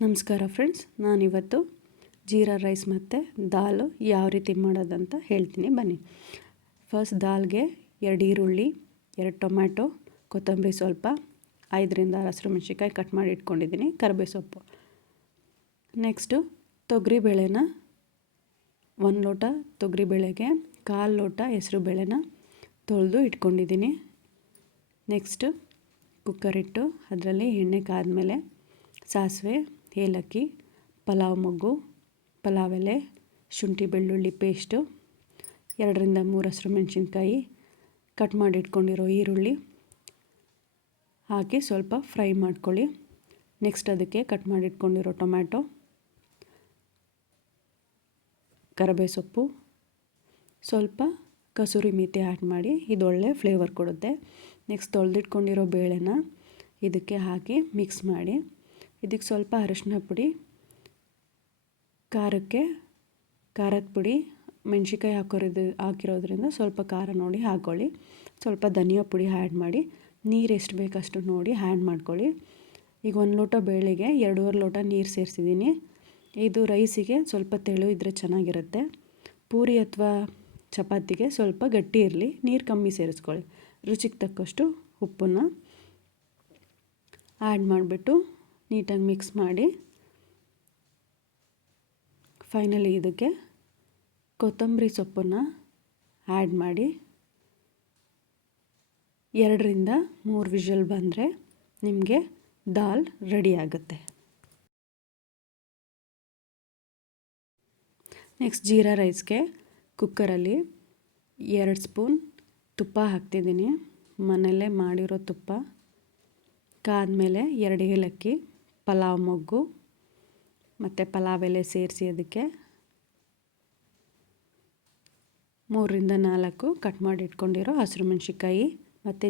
ನಮಸ್ಕಾರ ಫ್ರೆಂಡ್ಸ್, ನಾನಿವತ್ತು ಜೀರಾ ರೈಸ್ ಮತ್ತು ದಾಲ್ ಯಾವ ರೀತಿ ಮಾಡೋದಂತ ಹೇಳ್ತೀನಿ ಬನ್ನಿ. ಫಸ್ಟ್ ದಾಲ್ಗೆ 2 ಈರುಳ್ಳಿ, 2 ಟೊಮ್ಯಾಟೊ, ಕೊತ್ತಂಬರಿ ಸ್ವಲ್ಪ, 5ರಿಂದ 6 ಹಸಿಮೆಣಸಿನ್ಕಾಯಿ ಕಟ್ ಮಾಡಿ ಇಟ್ಕೊಂಡಿದ್ದೀನಿ, ಕರಿಬೇವು ಸೊಪ್ಪು. ನೆಕ್ಸ್ಟು ತೊಗರಿಬೇಳೆನ 1 ಲೋಟ ತೊಗರಿಬೇಳೆಗೆ 1/4 ಲೋಟ ಹೆಸರುಬೇಳೆನ ತೊಳೆದು ಇಟ್ಕೊಂಡಿದ್ದೀನಿ. ನೆಕ್ಸ್ಟು ಕುಕ್ಕರ್ ಇಟ್ಟು ಅದರಲ್ಲಿ ಎಣ್ಣೆ ಕಾದ್ಮೇಲೆ ಸಾಸಿವೆ, ಏಲಕ್ಕಿ, ಪಲಾವ್ ಮೊಗ್ಗು, ಪಲಾವ್ ಎಲೆ, ಶುಂಠಿ ಬೆಳ್ಳುಳ್ಳಿ ಪೇಸ್ಟು, 2ರಿಂದ 3 ಹಸಿಮೆಣಸಿನ್ಕಾಯಿ, ಕಟ್ ಮಾಡಿ ಇಟ್ಕೊಂಡಿರೋ ಈರುಳ್ಳಿ ಹಾಕಿ ಸ್ವಲ್ಪ ಫ್ರೈ ಮಾಡ್ಕೊಳ್ಳಿ. ನೆಕ್ಸ್ಟ್ ಅದಕ್ಕೆ ಕಟ್ ಮಾಡಿ ಇಟ್ಕೊಂಡಿರೋ ಟೊಮ್ಯಾಟೊ, ಕರಿಬೇವು ಸೊಪ್ಪು, ಸ್ವಲ್ಪ ಕಸೂರಿ ಮೇಥಿ ಆ್ಯಡ್ ಮಾಡಿ, ಇದು ಒಳ್ಳೆ ಫ್ಲೇವರ್ ಕೊಡುತ್ತೆ. ನೆಕ್ಸ್ಟ್ ತೊಳೆದಿಟ್ಕೊಂಡಿರೋ ಬೇಳೆನ ಇದಕ್ಕೆ ಹಾಕಿ ಮಿಕ್ಸ್ ಮಾಡಿ, ಇದಕ್ಕೆ ಸ್ವಲ್ಪ ಅರಿಶಿನ ಪುಡಿ, ಖಾರದ ಪುಡಿ, ಮೆಣಸಿನ್ಕಾಯಿ ಹಾಕಿರೋದ್ರಿಂದ ಸ್ವಲ್ಪ ಖಾರ ನೋಡಿ ಹಾಕ್ಕೊಳ್ಳಿ. ಸ್ವಲ್ಪ ಧನಿಯಾ ಪುಡಿ ಆ್ಯಡ್ ಮಾಡಿ, ನೀರು ಎಷ್ಟು ಬೇಕಷ್ಟು ನೋಡಿ ಆ್ಯಡ್ ಮಾಡ್ಕೊಳ್ಳಿ. ಈಗ 1 ಲೋಟ ಬೇಳೆಗೆ 2.5 ಲೋಟ ನೀರು ಸೇರಿಸಿದ್ದೀನಿ. ಇದು ರೈಸಿಗೆ ಸ್ವಲ್ಪ ತೆಳು ಇದ್ದರೆ ಚೆನ್ನಾಗಿರುತ್ತೆ. ಪೂರಿ ಅಥವಾ ಚಪಾತಿಗೆ ಸ್ವಲ್ಪ ಗಟ್ಟಿ ಇರಲಿ, ನೀರು ಕಮ್ಮಿ ಸೇರಿಸ್ಕೊಳ್ಳಿ. ರುಚಿಗೆ ತಕ್ಕಷ್ಟು ಉಪ್ಪನ್ನು ಆ್ಯಡ್ ಮಾಡಿಬಿಟ್ಟು ನೀಟಾಗಿ ಮಿಕ್ಸ್ ಮಾಡಿ, ಫೈನಲಿ ಇದಕ್ಕೆ ಕೊತ್ತಂಬರಿ ಸೊಪ್ಪನ್ನು ಆ್ಯಡ್ ಮಾಡಿ 2ರಿಂದ 3 ವಿಷಲ್ ಬಂದರೆ ನಿಮಗೆ ದಾಲ್ ರೆಡಿ ಆಗುತ್ತೆ. ನೆಕ್ಸ್ಟ್ ಜೀರಾ ರೈಸ್ಗೆ ಕುಕ್ಕರಲ್ಲಿ 2 ಸ್ಪೂನ್ ತುಪ್ಪ ಹಾಕ್ತಿದ್ದೀನಿ. ಮನೆಯಲ್ಲೇ ಮಾಡಿರೋ ತುಪ್ಪ ಕಾದ್ಮೇಲೆ 2 ಏಲಕ್ಕಿ, ಪಲಾವ್ ಮೊಗ್ಗು ಮತ್ತು ಪಲಾವ್ ಎಲೆ ಸೇರಿಸಿ ಅದಕ್ಕೆ 3ರಿಂದ 4 ಕಟ್ ಮಾಡಿ ಇಟ್ಕೊಂಡಿರೋ ಹಸಿಮೆಣಸಿನ್ಕಾಯಿ ಮತ್ತು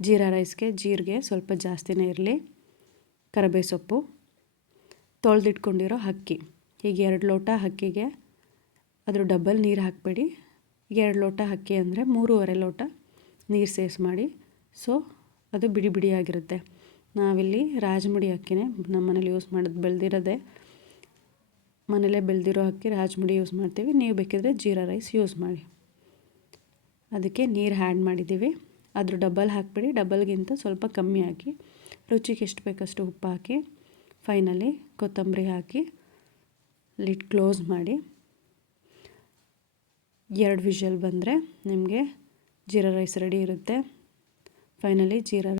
ಜೀರಾ ರೈಸ್ಗೆ ಜೀರಿಗೆ ಸ್ವಲ್ಪ ಜಾಸ್ತಿನೇ ಇರಲಿ, ಕರಿಬೇವು ಸೊಪ್ಪು, ತೊಳೆದಿಟ್ಕೊಂಡಿರೋ ಅಕ್ಕಿ. ಈಗ 2 ಲೋಟ ಅಕ್ಕಿಗೆ ಅದ್ರ ಡಬಲ್ ನೀರು ಹಾಕಬೇಡಿ. 2 ಲೋಟ ಅಕ್ಕಿ ಅಂದರೆ 3.5 ಲೋಟ ನೀರು ಸೇರಿಸಿ ಮಾಡಿ. ಸೊ ಅದು ಬಿಡಿ ಬಿಡಿಯಾಗಿರುತ್ತೆ. ನಾವಿಲ್ಲಿ ರಾಜಮುಡಿ ಅಕ್ಕಿನೇ ನಮ್ಮ ಮನೇಲಿ ಯೂಸ್ ಮಾಡೋದು, ಮನೇಲೇ ಬೆಳೆದಿರೋ ಅಕ್ಕಿ ರಾಜಮುಡಿ ಯೂಸ್ ಮಾಡ್ತೀವಿ. ನೀವು ಬೇಕಿದ್ರೆ ಜೀರಾ ರೈಸ್ ಯೂಸ್ ಮಾಡಿ. ಅದಕ್ಕೆ ನೀರು ಆ್ಯಡ್ ಮಾಡಿದ್ದೀವಿ, ಅದ್ರ ಡಬಲ್ ಹಾಕಬೇಡಿ, ಡಬಲ್ಗಿಂತ ಸ್ವಲ್ಪ ಕಮ್ಮಿ ಹಾಕಿ. ರುಚಿಗೆ ಎಷ್ಟು ಬೇಕಷ್ಟು ಉಪ್ಪು ಹಾಕಿ, ಫೈನಲಿ ಕೊತ್ತಂಬರಿ ಹಾಕಿ ಲಿಡ್ ಕ್ಲೋಸ್ ಮಾಡಿ 2 ವಿಷಲ್ ಬಂದರೆ ನಿಮಗೆ ಜೀರಾ ರೈಸ್ ರೆಡಿ ಇರುತ್ತೆ. ಫೈನಲಿ ಜೀರಾ